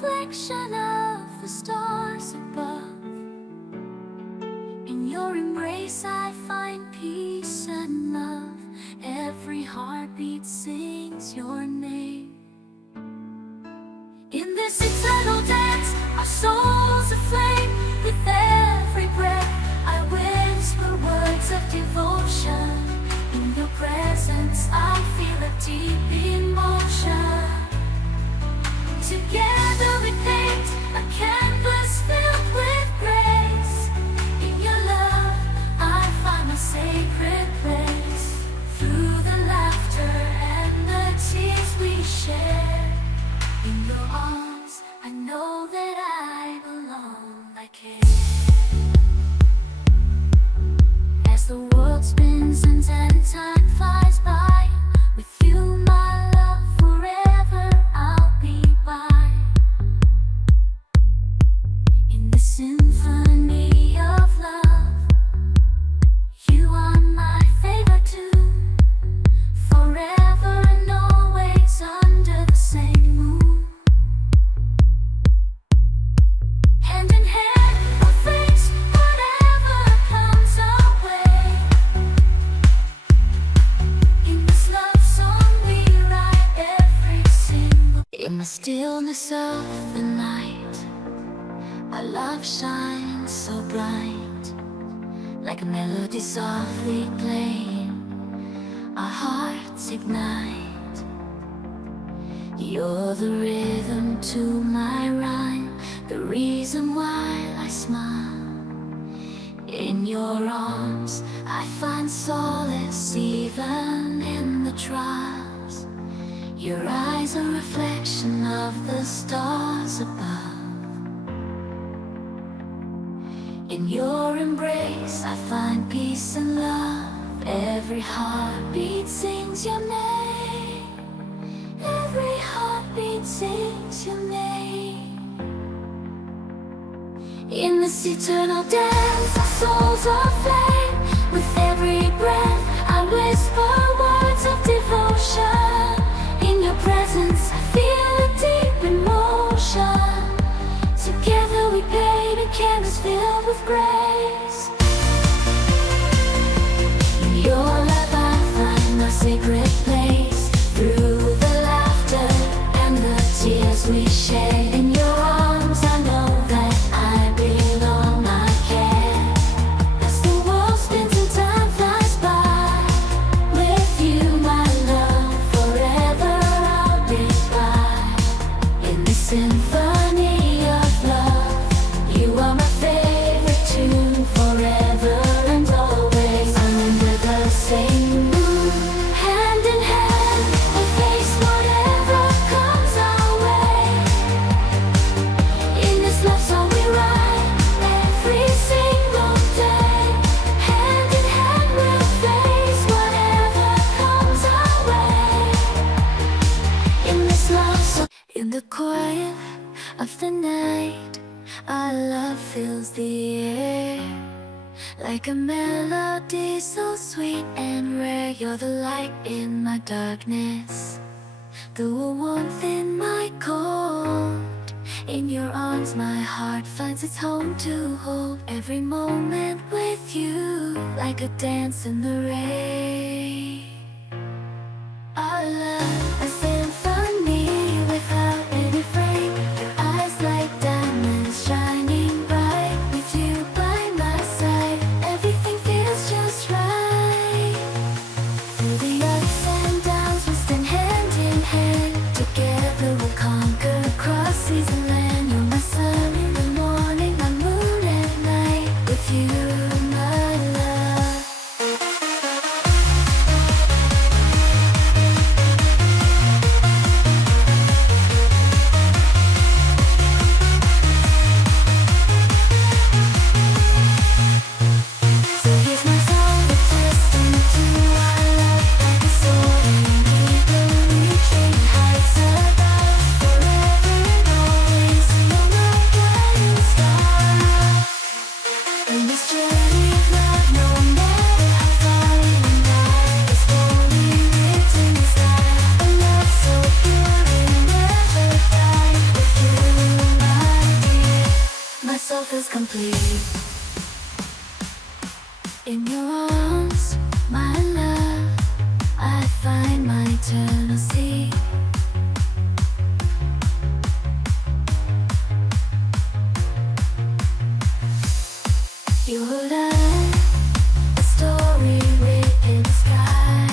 reflection of the stars above. In your embrace I find peace and love. Every heartbeat sings your name. In this eternal dance, our souls aflame. With every breath I whisper words of devotion. In your presence I feel a deep emotion. Together we paint a canvas filled with grace. In your love I find a sacred place. Through the laughter and the tears we share, in your arms I know that I belong. I care. As the world spins and time flies by, with you my love forever I'll be by. In the symphony of love, you are my favorite tune. Forever and always under the same moon. Hand in hand we'll face whatever comes our way. In this love song we write every single. In the stillness of the night, our love shines so bright, like a melody softly playing. Our hearts ignite. You're the rhythm to my rhyme, the reason why I smile. In your arms I find solace even in the trials. Your eyes are a reflection of the stars above. In your embrace I find peace and love. Every heartbeat sings your name. Every heartbeat sings your name. In this eternal dance, our souls are flame. With every breath, I whisper words of devotion. In your presence, I feel a deep emotion. Together we paint a canvas filled with grace. In your love, I find a sacred place. Through the laughter and the tears we share. In your arms, I know that I belong. I care. As the world spins and time flies by, with you, my love, forever I'll be by. In this symphony of love, you are my favorite tune. Forever and always under the same moon. Hand in hand, we'll face whatever comes our way. In this love song we write every single day. Hand in hand we'll face whatever comes our way. In this love song, in the quiet of the night, our love fills the air. Like a melody so sweet and rare. You're the light in my darkness, the warmth in my cold. In your arms my heart finds its home to hold. Every moment with you, like a dance in the rain. Our love a symphony without any frame. Your eyes like diamonds shining bright. With you by my side, everything feels just right. Through the ups and downs we stand hand in hand. Together we'll conquer across seas and land. You're my sun in the morning, my moon at night. With you, my love. soul feels complete. In your arms, my love, I find my eternal sea. Your love, a story written in the sky.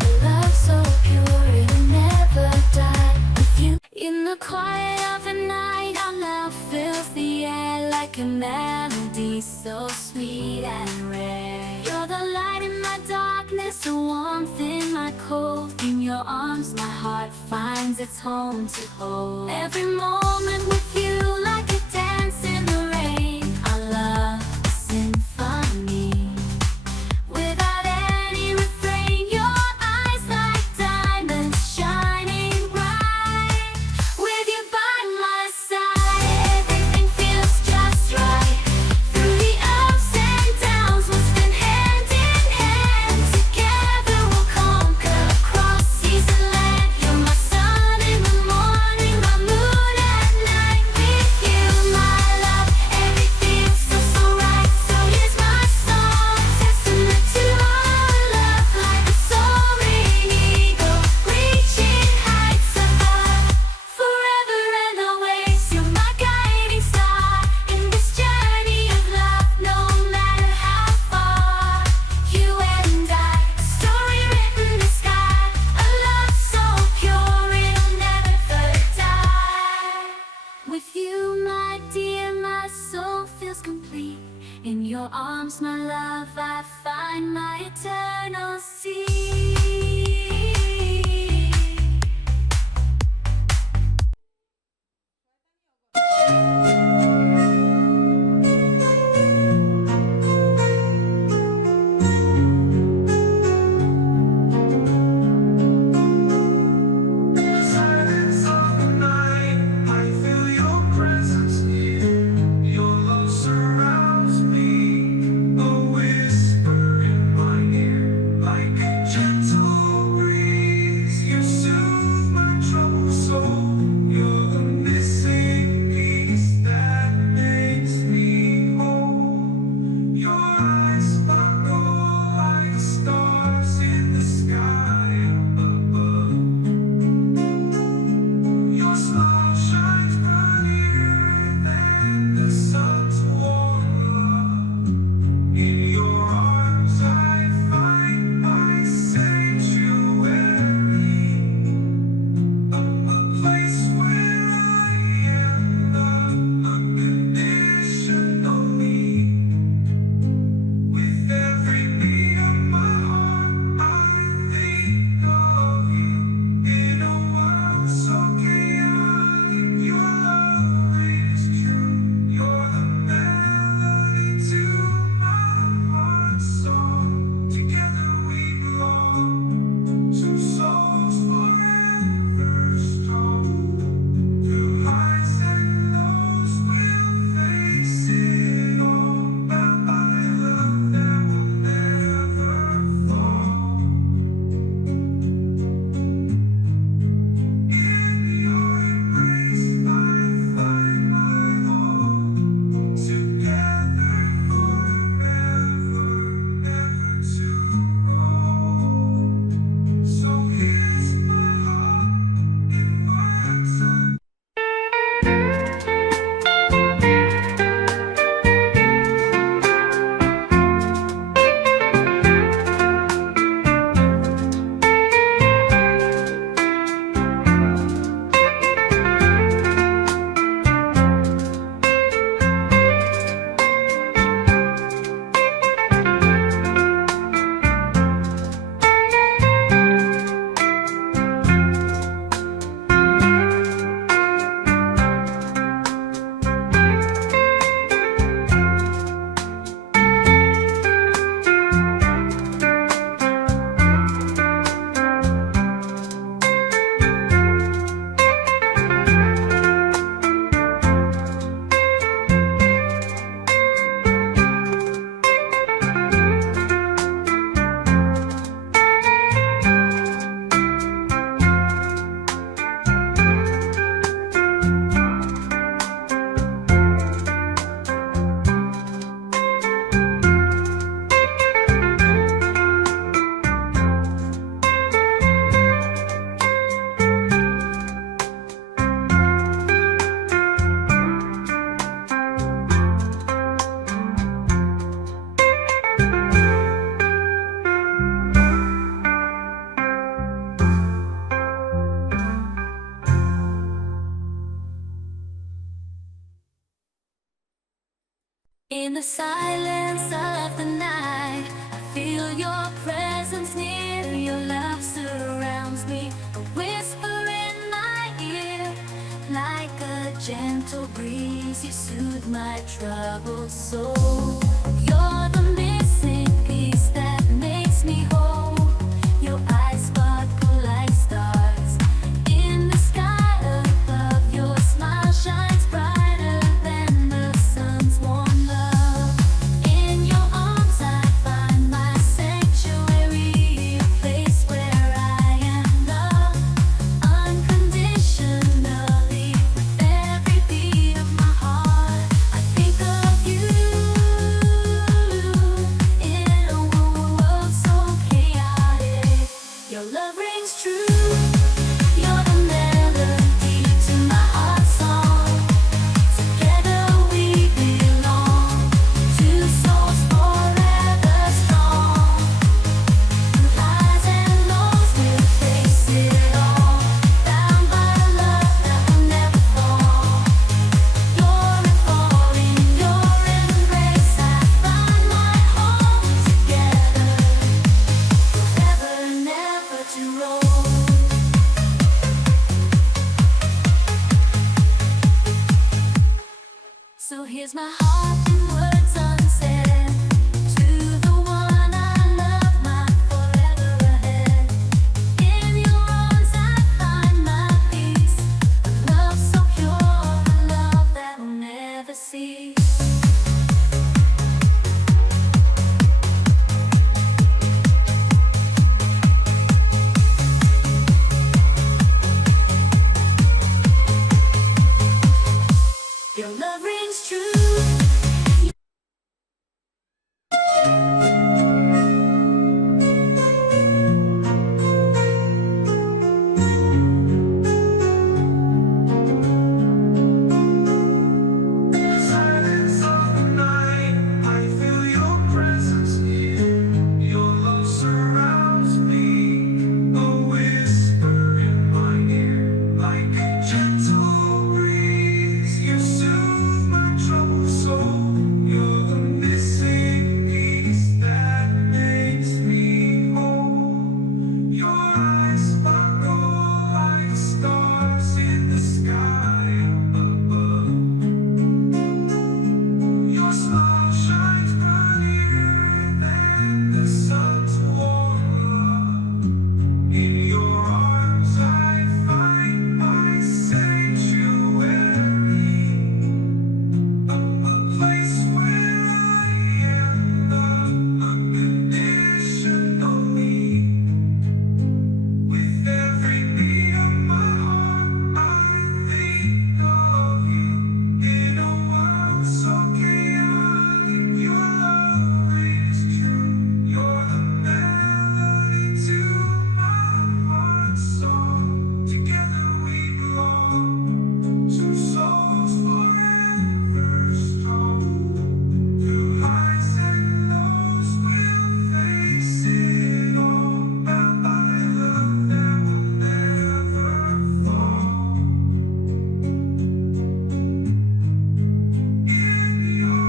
A love so pure it'll never die. With you in the quiet of the night, our love fills the air like a melody so sweet and rare. You're the light in my darkness, the warmth in my cold. In your arms my heart finds its home to hold. Every moment with you like a dance in the rain. Our love, a symphony without any refrain. Your eyes like diamonds shining bright. With you by my side, everything feels just right. Through the ups and downs, we'll spin hand in hand. Together we'll conquer across seas and land. You're my sun in the morning, my moon at night. With you, my love, everything feels so right. So here's my song, testament to our love. Like a soaring eagle, reaching heights above. Forever and always, you're my guiding star in this journey of love. No matter how far, you and I, a story written in the sky. A love so pure it'll never die. With you, my dear, my soul feels complete. In your arms, my love, I find my eternal sea. Silence of the night, I feel your presence near. Your love surrounds me, a whisper in my ear, like a gentle In the silence of the night, I feel your presence near. Your love surrounds me, a whisper in my ear. Like a gentle breeze, you soothe my troubled soul. You're the missing piece that makes me whole. Your eyes sparkle like stars in the sky above. Your smile shines brighter than the sun's warm love. In your arms I find my sanctuary, a place where I am loved unconditionally. With every beat of my heart, I think of you. In a world so chaotic, your love rings true. You're the melody to my heart's song. Together we belong, two souls forever strong. Through highs and lows we'll face it all, bound by love that will never fall. You're in your embrace I find my home. Together, forever, never to roll. So here's my heart in words unsaid, to the one I love, my forever ahead. In your arms I find my peace, a love so pure, a love that will never cease. Your love rings true.